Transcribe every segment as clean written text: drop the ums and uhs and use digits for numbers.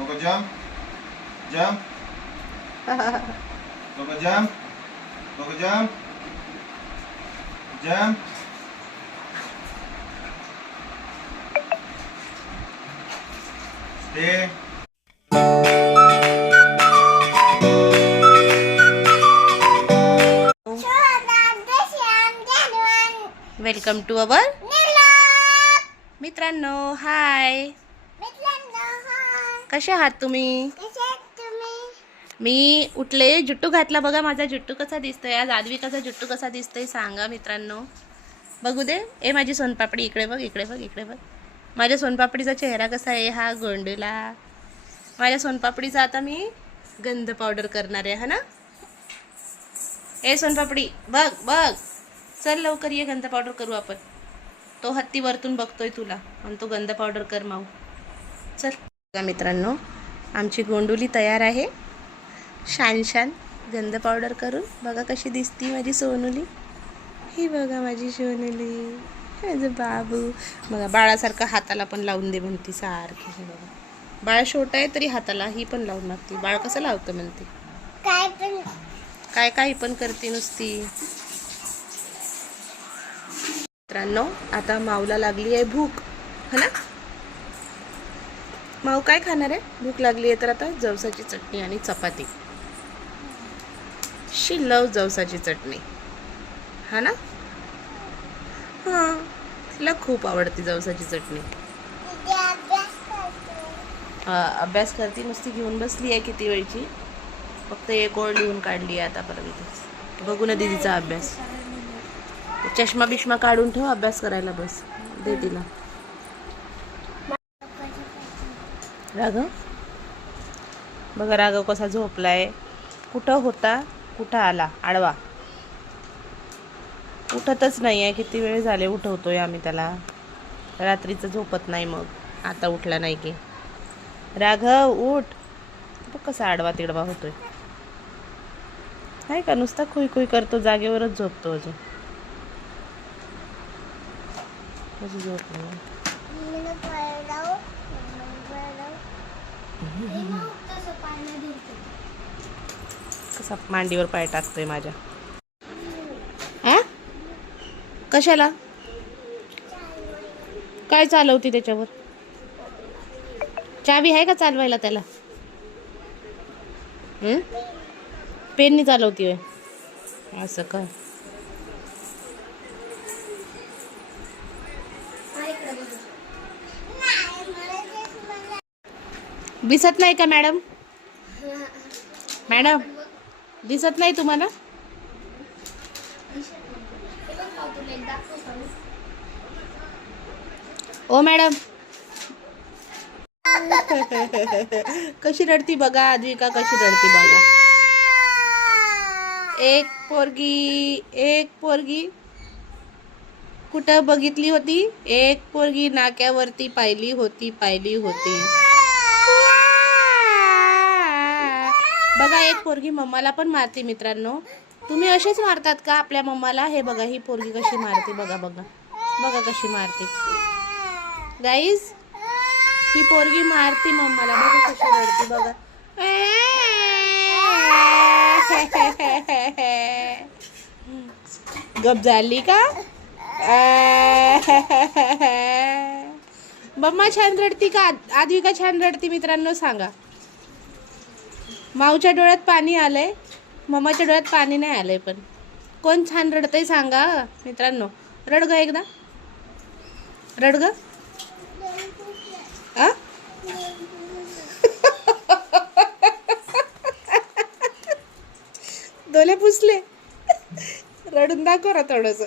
Coco jump. Jump. Coco jump. Coco jump. Jump. Stay. Welcome to our मित्रांनो. Hi, कसे आहात तुम्ही? मी उठले, जुट्टू घातला. बघा माझा जुट्टू कसा दिसतोय आज. आद्विकाचा जुट्टू कसा दिसतोय सांगा मित्रांनो. बघू दे. ए माझी सोनपापडी, इकडे बघ, इकडे बघ, इकडे बघ. माझ्या सोनपापडीचा चेहरा कसा आहे, हा गोंडला. माझ्या सोनपापडीचा आता मी गंध पावडर करणार आहे, हा ना. ए सोनपापडी, बघ बघ, चल लवकर ये, गंध पावडर करू आपण. तो हत्ती वरतून बघतोय तुला आणि तो गंध पावडर कर माऊ. चल. बघा मित्रांनो, आमची गोंडुली तयार आहे छान छान गंध पावडर करून. बघा कशी दिसती माझी सोनुली. ही बघा माझी सोनुली, माझं बाबू. बघा बाळासारखं हाताला पण लावून दे म्हणती सारखी. हे बघा, बाळ छोटं आहे तरी हाताला ही पण लावून मागते. बाळ कसं लावतं म्हणते, काय काही पण करते नुसती. मित्रांनो, आता माऊला लागली आहे भूक, है ना. माऊ काय खाणार आहे? भूक लागली आहे तर आता जवसाची चटणी आणि चपाती. शी लव जवसाची चटणी, हा ना. हां, तिला खूप आवडते जवसाची चटणी. अभ्यास करते, नुसती घेऊन बसली आहे किती वेळची. फक्त एक ओळ लिहून काढली आहे आतापर्यंत. बघू ना दीदीचा अभ्यास. चष्मा बिष्मा काढून ठेव, अभ्यास करायला बस. दे तिला. राघव बघा, राघव कसा झोपलाय. कुठं होता कुठं आला आडवा. उठतच नाही आहे. किती वेळ झाले उठवतोय आम्ही त्याला. रात्रीचं झोपत नाही. मग आता उठला नाही की, राघव उठ. बघ कसा आडवा तिडवा होतोय. आहे का, नुसता खुई खुई करतो, जागेवरच झोपतो अजून. कसा मांडीवर पाय टाकतोय माझ्या. कशाला? काय चालवती त्याच्यावर? चावी आहे का चालवायला त्याला? पेननी चालवती होय. असं का? दिसत नाही का मॅडम? मॅडम दिसत नाही तुम्हाला? ओ मॅडम. कशी रडती बघा आद्विका, कशी रडती बघा. एक पोरगी, एक पोरगी. कुठं बघितली होती? एक पोरगी नाक्यावरती पाहिली होती, पाहिली होती. बघा, एक पोरगी मम्माला पण मारते मित्रांनो. तुम्ही असेच मारतात का आपल्या मम्माला? हे बघा, ही पोरगी कशी मारते बघा. बघा बघा कशी मारते गाईज. ही पोरगी मारती मम्माला. बघा कशी रडते बघा. गप झाली का? मम्मा छान रडती का? आद्विका छान रडती मित्रांनो, सांगा. माऊच्या डोळ्यात पाणी आलंय, मम्माच्या डोळ्यात पाणी नाही आलंय. पण कोण छान रडतंय सांगा मित्रांनो. रड ग एकदा, रड ग. डोले पुसले. रडून दाखव ना थोडस.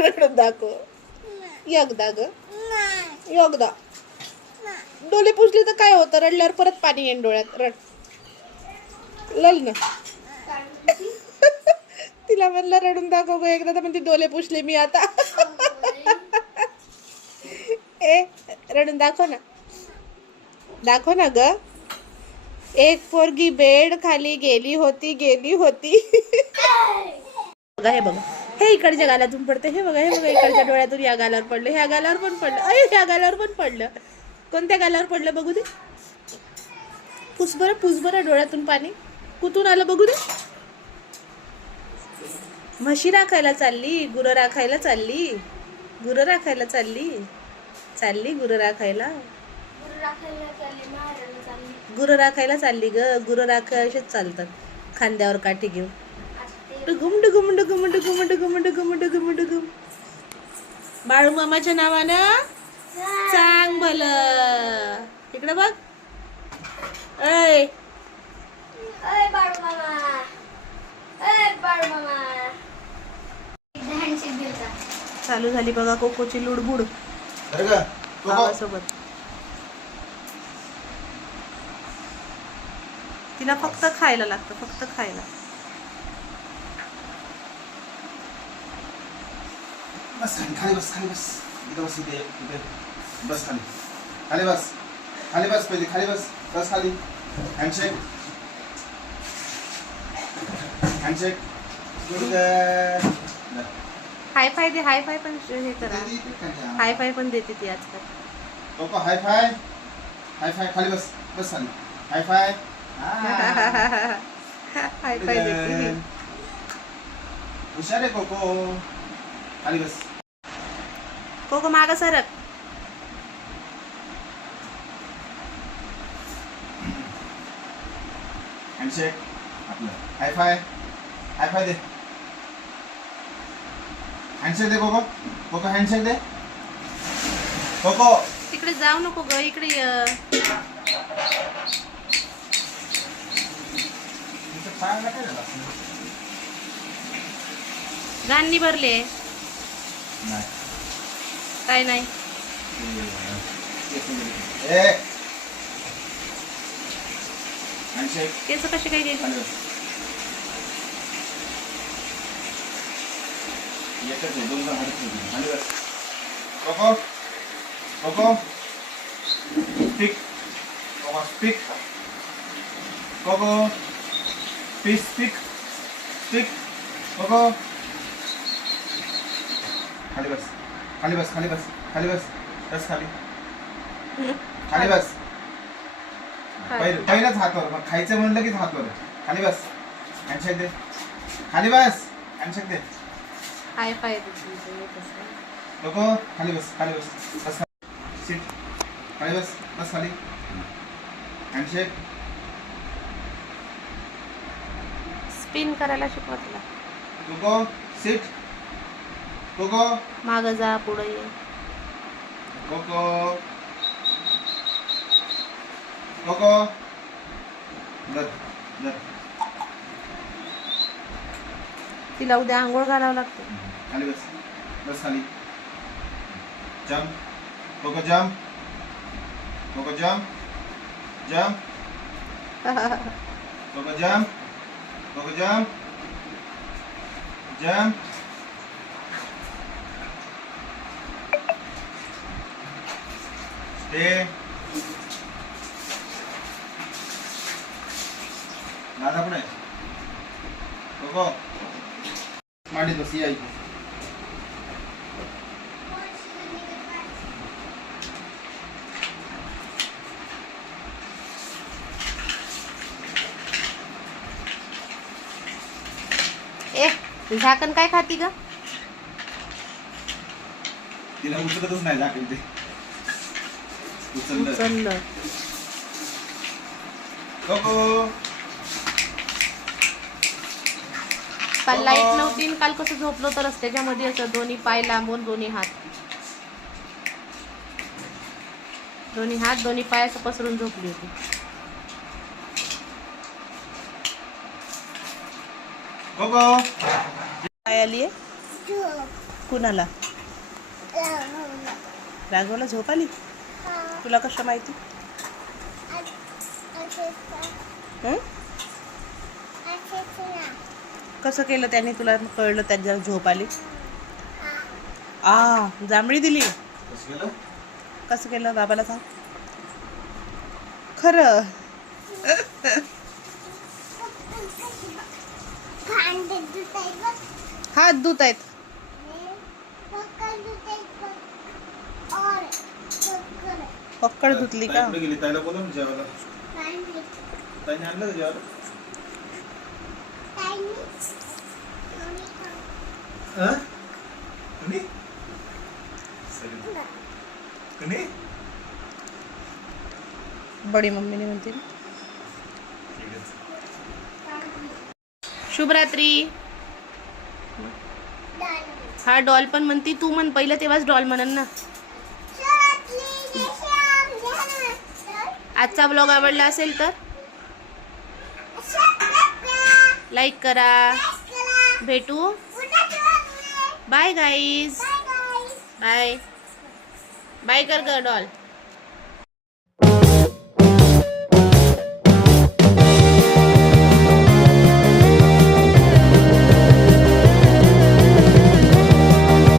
रडून दाखव एकदा ग, एकदा. डोले पुसले तर काय होतं? रडल्यावर परत पाणी येईन डोळ्यात. रड, लल ना. तिला म्हणलं रडून दाखव ग एकदा, तर म्हणते डोले पुसले मी आता. ए रडून दाखव ना, दाखव ना ग. एक पोरगी बेड खाली गेली होती, गेली होती. बघा, हे बघा, हे इकडच्या गालातून पडते. हे बघा, हे बघा, इकडच्या डोळ्यातून या गालावर पडलं, ह्या गालावर पण पडलं, ह्या गालावर पण पडलं. कोणत्या गालावर पडलं बघू दे. पुस बरं डोळ्यातून पाणी कुठून आलं बघू दे. म्हशी राखायला चालली, गुरं राखायला चालली, गुरं राखायला चालली, चालली गुरं राखायला, गुरं राखायला चालली ग. गुरं राखाय असेच चालतात खांद्यावर काठी घेऊन. डुगुम डुगुम डुगुम डुगुम डुगुम डुगुम डुगुम डुगुम. बाळू मामाच्या नावानं सांग भलं. इकडे बघ. ऐ बाळू मामा, बाळू मामा. चालू झाली बघा कोकोची लुडबुड बरं का कोको भावासोबत. तिला फक्त खायला लागतं, फक्त खायला. बस खाली बस, खाली बस. इथं बस, इथे बस. खाली खाली बस, खाली बस. पहिले खाली बस, बस खाली. Handshake, handshake. हाय फाय दे. हाय फाय पण हे करा. हाय फाय पण देते ती आजकाल. Coco high five, high five. खाली बस, बस खाली. हाय फाय. हाय फाय देते. हुशार आहे कोको. खाली बस. कोको मागं सरक. हँडशेक आपलं. हाय फाय, हाय फाय दे. हँडशेक दे कोको. कोको हँडशेक दे. कोको तिकडे जाऊ नको ग, इकडे ये. पायाला काय झालं असेल? गाणी भरले नाही. काय नाही. ए हँडशेक. केस कसे काय गेले. खाली बस. एकच आहे, दोन हात ठेवले. खाली बस. Coco Coco speak. Coco speak. Coco please speak. Speak. Coco खाली बस, खाली बस, खाली बस, खाली बस. बस खाली, खाली बस. पहिलंच हातवर, मग खायचं म्हणलं की हातवर. खाली बस. हँडशेक दे. खाली बस. हँडशेक दे. हाय फाय देते. लोको खाली बस, खाली बस. बस खाली. सीट. खाली बस, बस खाली. हँडशेक. स्पिन करायला शिकवा तिला. Cocoa seat. कोको मागं जा, पुढे ये. कोको कोको धर धर. तिला उद्या आंघोळ घालावं लागते. खाली बस, बस खाली. Jump. Coco jump. Coco jump. Jump. Coco jump. Coco jump. Jump. Stay. दादा पुढे. कोको मांडीत बस. या इथे. ए झाकण काय खाती ग. तिला उचलतच नाही झाकण ते. उचललं. उचललं. कोको काल लाईट नव्हती आणि काल कसं झोपलो तर त्याच्यामध्ये असं दोन्ही पाय लांबून, दोन्ही हात दोन्ही पाय असं पसरून झोपली होती. कोको काय आली कुणाला. राघवला झोप आली. तुला कसं माहिती. कसं केलं त्याने, तुला कळलं त्याच्या झोप आली. जांभळी दिली. कसं केलं बाबाला सांग खरं. हात धुत आहेत. पक्कड धुतली का. गेली ताईला बोलव ना जेवायला. ताईने आणलं का जेवायला? हा? कुणी? सगळी. कुणी? बडी मम्मीने म्हणते ना. शुभरात्री. हा डॉल पण म्हणती, तू म्हण पहिलं तेव्हाच डॉल म्हणन ना. आजचा ब्लॉग आवडला असेल तर लाईक करा. भेटू. Bye guys. बाय बाय कर ग डॉल.